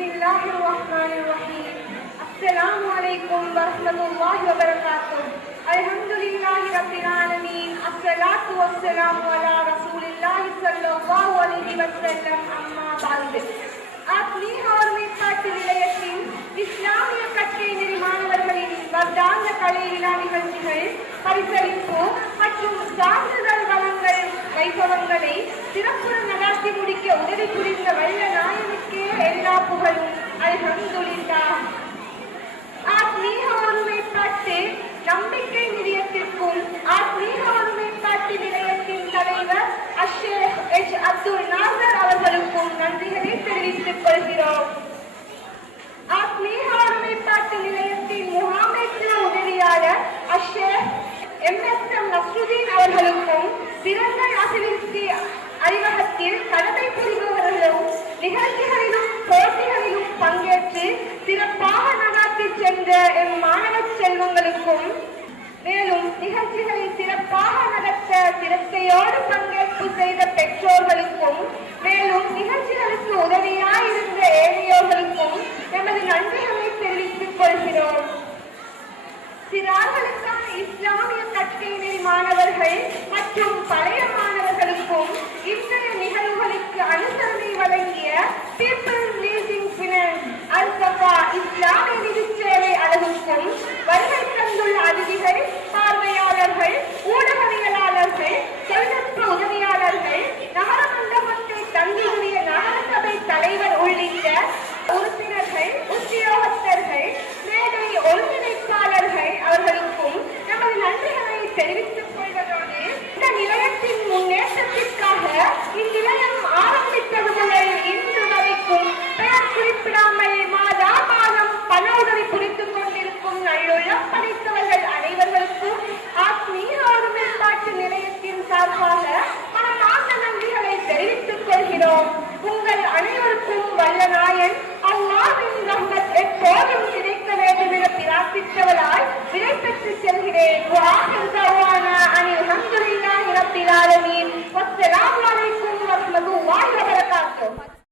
Bismillahirrahmanirrahim. Assalamu alaikum warahmatullahi wabarakatuh. Alhamdulillahi rabbil alamin. Assalatu wassalamu ala rasulillahi sallallahu alaihi wasallam. Amma ba'd. ஆத்மீக ஒருமைப்பாட்டு நிலையத்தின் இஸ்லாமிய கற்கை நெறி மாணவர்களின் வருடாந்த கலை விழா நிகழ்ச்சிகள், பரிசளிப்பு மற்றும் சான்றிதழ் வழங்கல் வைபவங்களை சிறப்புடன் நடாத்தி முடிக்க உதவி புரிந்த வல்ல நாயனுக்கே எல்லா புகழும். அல்ஹம்துலில்லாஹ். ஆத்மீக ஒருமைப்பாட்டு நம்பிக்கை நிலையத்திற்கும் ஆத்மீக ஒருமைப்பாட்டு நிலையத்தின் தலைவர் அஷேக் எச் அப்துல் நாசர் அவர்களுக்கும் நன்றிகளை தெரிவித்துக் கொள்கிறோம். ஆத்மீக ஒருமைப்பாட்டு நிலையத்தின் முகாமைத்துவ உதவியாளர் அஷேக் எம்.எஸ்.எம். நஸ்ருதீன் அவர்களுக்கும் சிறந்த அபிவிருத்தி அறிவகத்தில் கடமை புரிபவர்களும் நிகழ்ச்சிகளிலும் போட்டிகளிலும் பங்கேற்று சிறப்பாக நடாத்தி சென்ற எம் மாணவ செல்வங்களுக்கும், மேலும் நிகழ்ச்சிகளை சிறப்பாக நடத்த சிரத்தையோடு பங்கேற்பு செய்த பெற்றோர்களுக்கும், மேலும் நிகழ்ச்சிகளுக்கு உதவியாயிருந்த ஏனையோர்களுக்கும் எமது நன்றிகளை தெரிவித்துக் கொள்கிறோம். சிறார்களுக்கான இஸ்லாமிய கற்கை நெறி மாணவர்கள் மற்றும் பழைய மாணவர்களுக்கும் இன்றைய நிகழ்வுகளுக்கு அனுசரணை வழங்கிய பீப்பிள்ஸ் லீசிங் ஃபினான்ஸ் அல்-சஃபா இஸ்லாமிய நிதி சேவை அலகுக்கும் வருகை தந்துள்ள அதிதிகள், பார்வையாளர்கள், ஊடகவியலாளர்கள், தொழில்நுட்ப உதவியாளர்கள், நகர மண்டபத்தை தங்கியுடைய நகரசபை தலைவர் உள்ளிட்ட உறுப்பினர்கள், உத்தியோகஸ்தர்கள், மேடை ஒருங்கிணைப்பாளர்கள் அவர்களுக்கும் நமது நன்றிகளை தெரிவித்துக் கொள்வதோடு, இந்த நிலையத்தின் முன்னேற்றத்திற்காக இந்நிலையம் ஆரம்பித்தது முதல் இன்று வரைக்கும் பெயர் குறிப்பிடாமல் மாதா மாதம் பண உதவி புரித்துக் கொண்டிருக்கும் நல்லுள்ளம் படைத்தவர்கள் அனைவர்களுக்கும் ஆத்மீக ஒருமைப்பாட்டு நிலையத்தின் சார்பாக மனமார்ந்த நன்றிகளை தெரிவித்துக் கொள்கிறோம். உங்கள் அனைவருக்கும் வல்ல நாயன் அல்லாஹ்வின் ரஹ்மத் எப்போதும் கிடைக்க வேண்டும் என பிரார்த்தித்தவராய் விடை பெற்று செல்கிறேன்.